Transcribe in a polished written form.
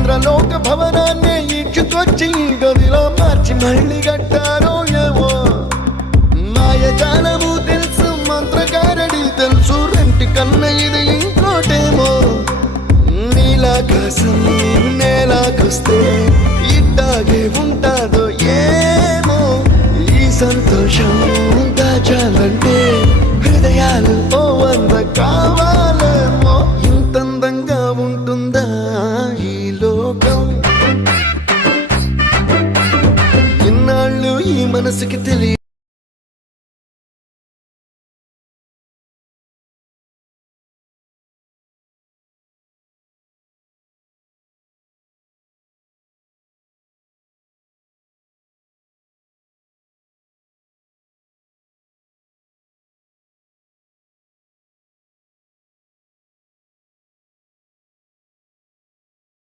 ఇంద్రలోక భవనాన్ని ఈడ్చుకొచ్చి గదిలో మార్చి మళ్ళీ కట్టారో ఏమో మాయజాలము తెలుసు మంత్రగారడి తెలుసు రెంటి కన్న ఇది ఇంకోటేమో నీలాకాశం నేలాకొస్తే ఇట్టాగే ఉంటాదో ఏమో ఈ సంతోషం దాచాలంటే హృదయాలు ఓ వంద కావాలేమో ఇంతందంగా ఉంటుందా ఈ లోకం ఇన్నాళ్ళు ఈ మనసుకి తెలియ